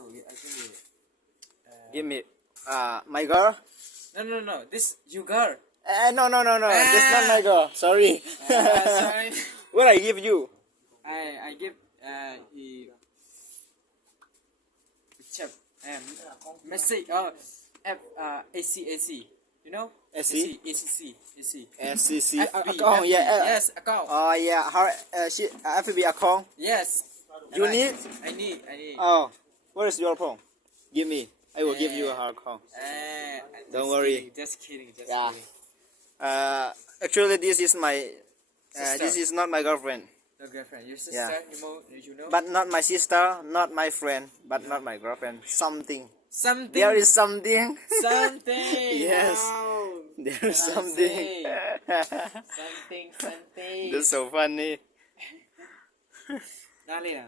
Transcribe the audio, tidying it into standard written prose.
No, I give you. Give me. My girl. No. This you girl. No. That's not my girl. Sorry. Sorry. What I give you? I give he chap message F AC. You know? AC? ACC. SCC FB, account. FB. Yeah. Yes, account. Oh yeah. How? She FB account. Yes. You And need? I need. Oh. Where is your phone? Give me. I will give you her account. Don't worry. Just kidding. Yeah. Actually, this is my. Sister. This is not my girlfriend. Your girlfriend, your sister, Yeah. you know? But not my sister, not my friend, but not my girlfriend. Something. Something. There is something. Something. Yes. Wow. There is something. Something. That's so funny. Dali na,